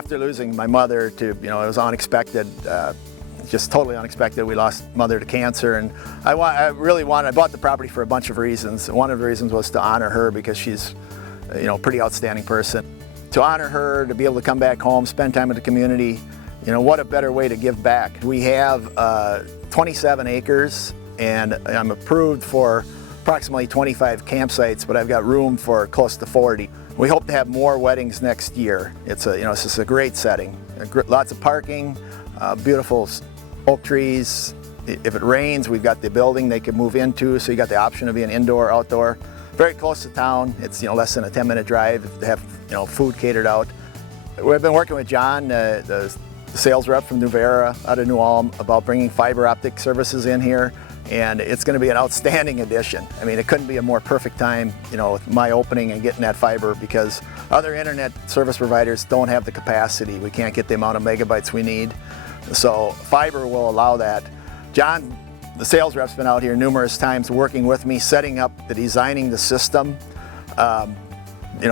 After losing my mother to, it was unexpected, just totally unexpected. We lost mother to cancer, and I bought the property for a bunch of reasons. One of the reasons was to honor her because she's, a pretty outstanding person. To honor her, to be able to come back home, spend time with the community, what a better way to give back. We have 27 acres, and I'm approved for approximately 25 campsites, but I've got room for close to 40. We hope to have more weddings next year. It's just a great setting. Lots of parking, beautiful oak trees. If it rains, we've got the building they can move into, so you got the option of being indoor, outdoor. Very close to town. It's less than a 10-minute drive to have food catered out. We've been working with John, the sales rep from Nuvera out of New Ulm, about bringing fiber optic services in here, and it's going to be an outstanding addition. I mean, it couldn't be a more perfect time, with my opening and getting that fiber, because other internet service providers don't have the capacity. We can't get the amount of megabytes we need. So fiber will allow that. John, the sales rep's been out here numerous times working with me, setting up designing the system. We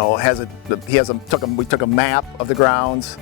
took a map of the grounds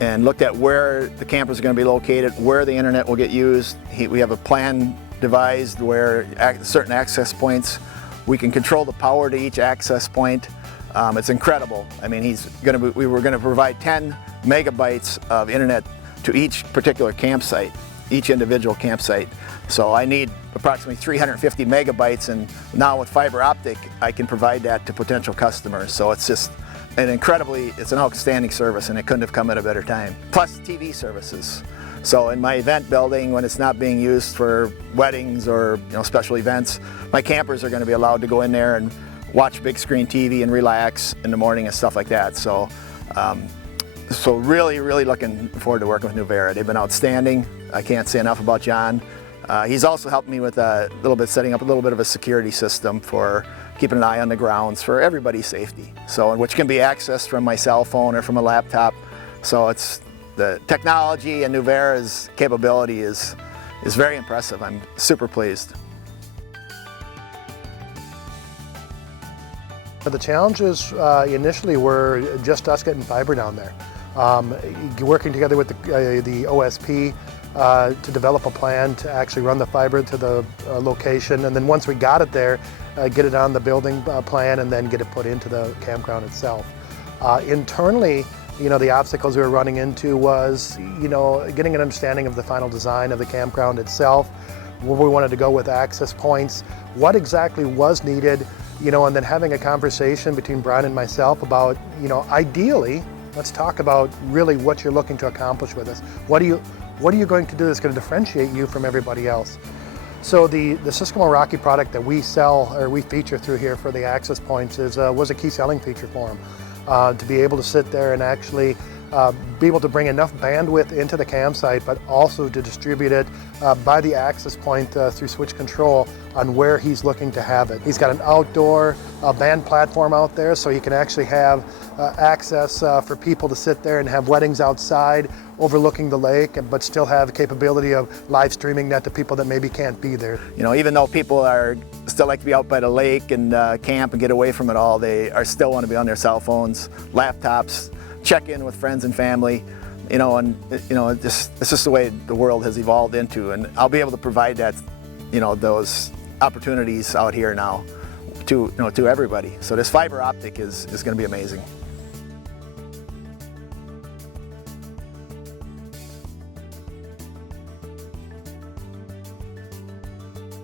and looked at where the campers are going to be located, where the internet will get used. We have a plan devised where certain access points, we can control the power to each access point. It's incredible. I mean, we were going to provide 10 megabytes of internet to each particular campsite, each individual campsite. So I need approximately 350 megabytes, and now with fiber optic, I can provide that to potential customers. So it's just it's an outstanding service, and it couldn't have come at a better time. Plus TV services. So in my event building, when it's not being used for weddings or special events, my campers are going to be allowed to go in there and watch big screen TV and relax in the morning and stuff like that. So, really, really looking forward to working with Nuvera. They've been outstanding. I can't say enough about John. He's also helped me with setting up a little bit of a security system for keeping an eye on the grounds for everybody's safety. So, which can be accessed from my cell phone or from a laptop. So it's the technology and Nuvera's capability is very impressive. I'm super pleased. The challenges initially were just us getting fiber down there. Working together with the OSP to develop a plan to actually run the fiber to the location, and then once we got it there, get it on the building plan and then get it put into the campground itself. Internally, the obstacles we were running into was, getting an understanding of the final design of the campground itself, where we wanted to go with access points, what exactly was needed, and then having a conversation between Brian and myself about, ideally, let's talk about really what you're looking to accomplish with this. What are you going to do that's going to differentiate you from everybody else? So the Cisco Meraki product that we sell, or we feature through here for the access points, was a key selling feature for them. To be able to sit there and actually be able to bring enough bandwidth into the campsite, but also to distribute it by the access point through switch control on where he's looking to have it. He's got an outdoor band platform out there, so you can actually have access for people to sit there and have weddings outside overlooking the lake, but still have the capability of live streaming that to people that maybe can't be there. Even though people still like to be out by the lake and camp and get away from it all, they still want to be on their cell phones, laptops, check in with friends and family, it's just the way the world has evolved into, and I'll be able to provide that, those opportunities out here now to everybody. So this fiber optic is going to be amazing.